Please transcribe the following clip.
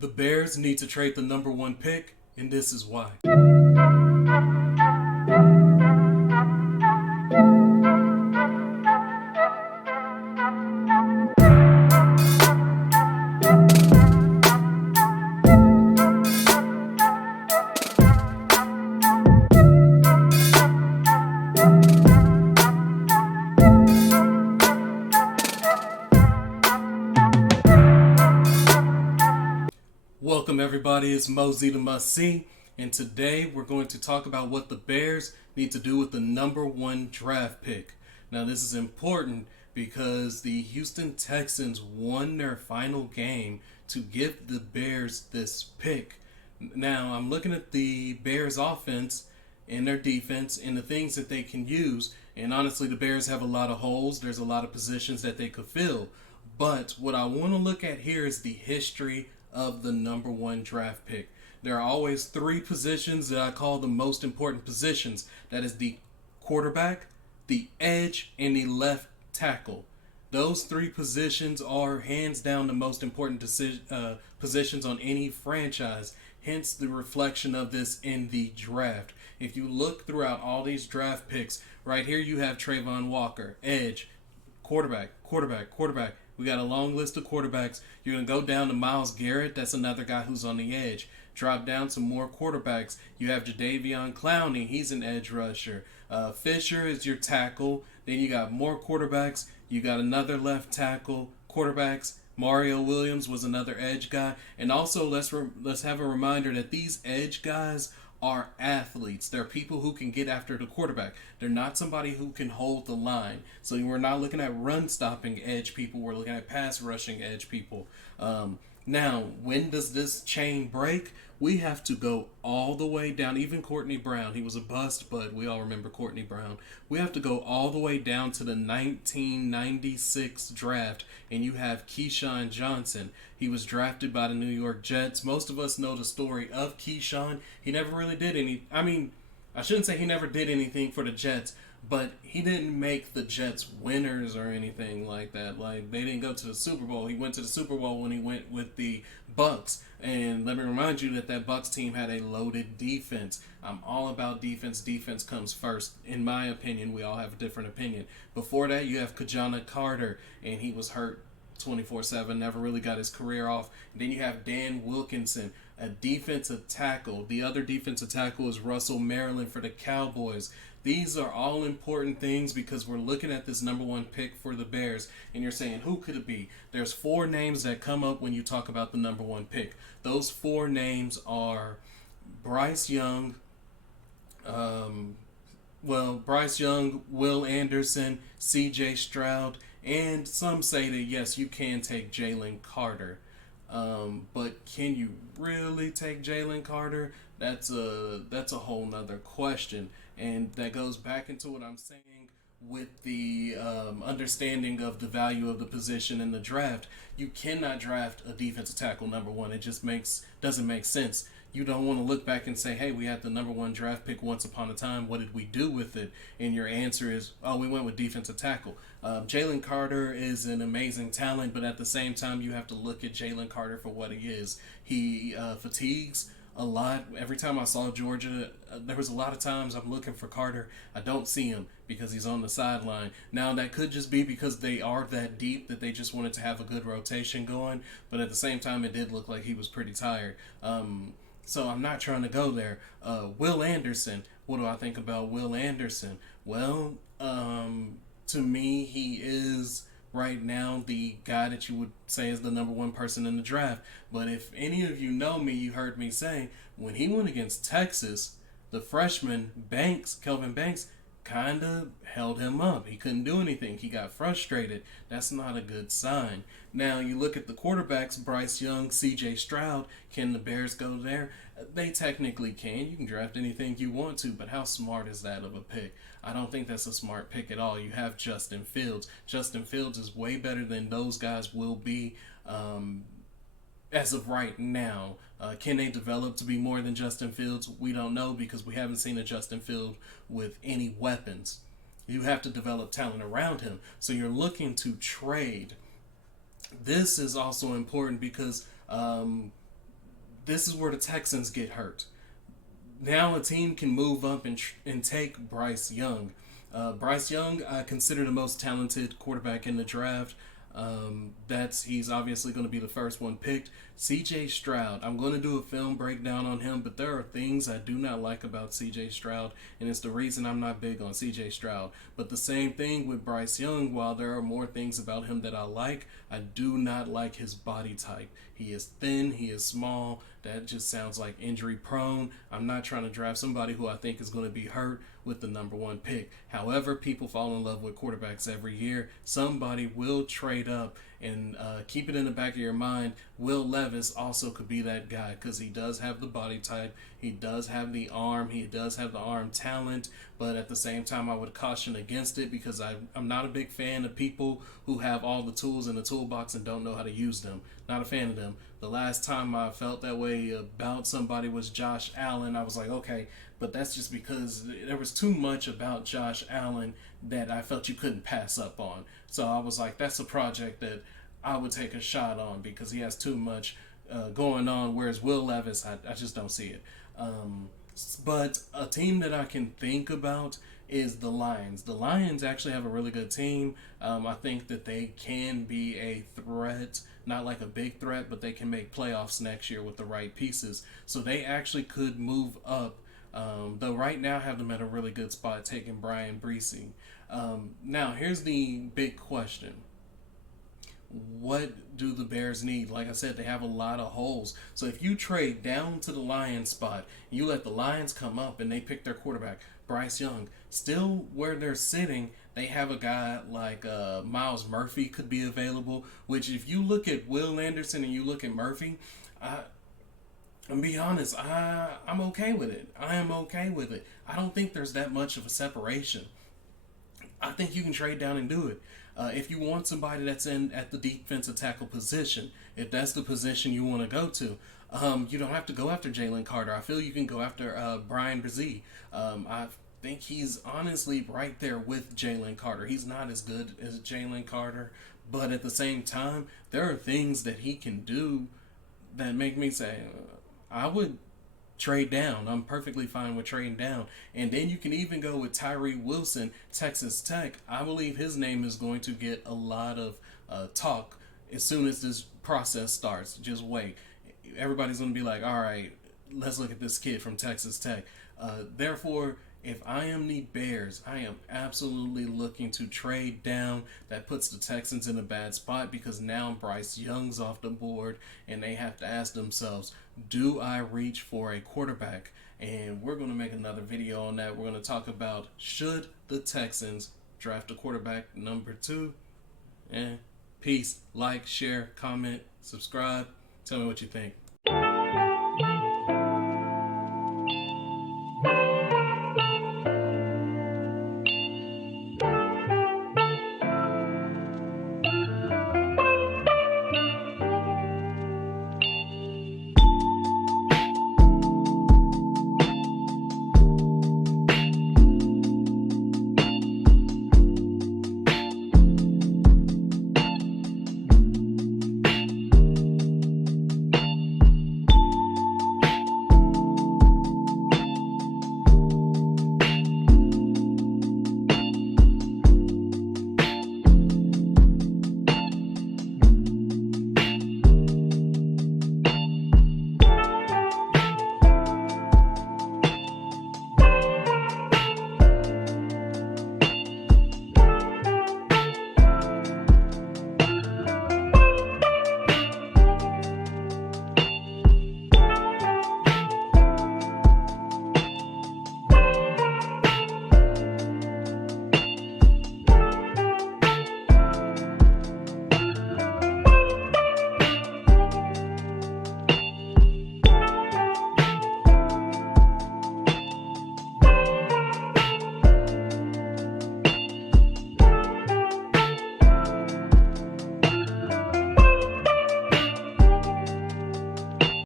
The Bears need to trade the number one pick, and this is why. Welcome everybody, it's Mosey the Must See, and today we're going to talk about what the Bears need to do with the number one draft pick. Now this is important because the Houston Texans won their final game to give the Bears this pick. Now I'm looking at the Bears offense and their defense and the things that they can use, and honestly the Bears have a lot of holes. There's a lot of positions that they could fill, but what I want to look at here is the history of the number one draft pick. There are always three positions that I call the most important positions. That is the quarterback, the edge, and the left tackle. Those three positions are hands down the most important positions on any franchise. Hence the reflection of this in the draft. If you look throughout all these draft picks, right here you have Trayvon Walker, edge, quarterback. We got a long list of quarterbacks. You're going to go down to Myles Garrett. That's another guy who's on the edge. Drop down some more quarterbacks. You have Jadeveon Clowney. He's an edge rusher. Fisher is your tackle. Then you got more quarterbacks. You got another left tackle. Quarterbacks. Mario Williams was another edge guy. And also, let's have a reminder that these edge guys are athletes. They're people who can get after the quarterback. They're not somebody who can hold the line. So we're not looking at run stopping edge people. We're looking at pass rushing edge people. Now, when does this chain break? We have to go all the way down. Even Courtney Brown, he was a bust, but we all remember Courtney Brown. We have to go all the way down to the 1996 draft, and you have Keyshawn Johnson. He was drafted by the New York Jets. Most of us know the story of Keyshawn. He never really did any. I shouldn't say he never did anything for the Jets, but he didn't make the Jets winners or anything like that. Like, they didn't go to the Super Bowl. He went to the Super Bowl when he went with the Bucks. And let me remind you that that Bucks team had a loaded defense. I'm all about defense. Defense comes first. In my opinion, we all have a different opinion. Before that, you have Kajana Carter, and he was hurt 24/7, never really got his career off. Then you have Dan Wilkinson, a defensive tackle. The other defensive tackle is Russell Maryland for the Cowboys. These are all important things because we're looking at this number one pick for the Bears, and you're saying, who could it be? There's four names that come up when you talk about the number one pick. Those four names are Bryce Young, Will Anderson, C.J. Stroud, and some say that yes, you can take Jalen Carter. But can you really take Jalen Carter? That's a whole nother question. And that goes back into what I'm saying with the understanding of the value of the position in the draft. You cannot draft a defensive tackle number one. It just doesn't make sense. You don't want to look back and say, hey, we had the number one draft pick once upon a time. What did we do with it? And your answer is, oh, we went with defensive tackle. Jalen Carter is an amazing talent, but at the same time, you have to look at Jalen Carter for what he is. He fatigues a lot. Every time I saw Georgia, there was a lot of times I'm looking for Carter. I don't see him because he's on the sideline. Now, that could just be because they are that deep that they just wanted to have a good rotation going, but at the same time, it did look like he was pretty tired. So I'm not trying to go there. Will Anderson. What do I think about Will Anderson? Well, to me, he is right now the guy that you would say is the number one person in the draft. But if any of you know me, you heard me say when he went against Texas, the freshman Kelvin Banks, kind of held him up. He couldn't do anything. He got frustrated. That's not a good sign. Now, you look at the quarterbacks, Bryce Young, C.J. Stroud. Can the Bears go there? They technically can. You can draft anything you want to, but how smart is that of a pick? I don't think that's a smart pick at all. You have Justin Fields. Justin Fields is way better than those guys will be as of right now. Can they develop to be more than Justin Fields? We don't know because we haven't seen a Justin Fields with any weapons. You have to develop talent around him. So you're looking to trade. This is also important because this is where the Texans get hurt. Now a team can move up and take Bryce Young. Bryce Young, I consider the most talented quarterback in the draft. He's obviously going to be the first one picked. C.J. Stroud, I'm going to do a film breakdown on him, but there are things I do not like about C.J. Stroud, and it's the reason I'm not big on C.J. Stroud. But the same thing with Bryce Young. While there are more things about him that I like, I do not like his body type. He is thin, he is small. That just sounds like injury prone. I'm not trying to draft somebody who I think is going to be hurt with the number one pick. However, people fall in love with quarterbacks every year. Somebody will trade up, and keep it in the back of your mind. Will Levis also could be that guy because he does have the body type. He does have the arm. He does have the arm talent. But at the same time, I would caution against it because I'm not a big fan of people who have all the tools in the toolbox and don't know how to use them. Not a fan of them. The last time I felt that way about somebody was Josh Allen. I was like, okay, but that's just because there was too much about Josh Allen that I felt you couldn't pass up on. So I was like, that's a project that I would take a shot on because he has too much going on, whereas Will Levis, I just don't see it. But a team that I can think about is the Lions. The Lions actually have a really good team. I think that they can be a threat, not like a big threat, but they can make playoffs next year with the right pieces. So they actually could move up. Though right now have them at a really good spot, taking Brian Breesing. Now, here's the big question. What do the Bears need? Like I said, they have a lot of holes. So if you trade down to the Lions spot, you let the Lions come up and they pick their quarterback, Bryce Young, still where they're sitting, they have a guy like Myles Murphy could be available, which if you look at Will Anderson and you look at Murphy, and be honest, I'm okay with it. I am okay with it. I don't think there's that much of a separation. I think you can trade down and do it. If you want somebody that's in at the defensive tackle position, if that's the position you want to go to, you don't have to go after Jalen Carter. I feel you can go after Brian Brzee. I think he's honestly right there with Jalen Carter. He's not as good as Jalen Carter, but at the same time, there are things that he can do that make me say, I would trade down. I'm perfectly fine with trading down. And then you can even go with Tyree Wilson, Texas Tech. I believe his name is going to get a lot of talk as soon as this process starts. Just wait. Everybody's going to be like, all right, let's look at this kid from Texas Tech. Therefore, if I am the Bears, I am absolutely looking to trade down. That puts the Texans in a bad spot because now Bryce Young's off the board and they have to ask themselves, do I reach for a quarterback? And we're going to make another video on that. We're going to talk about should the Texans draft a quarterback number 2? And peace. Like, share, comment, subscribe. Tell me what you think.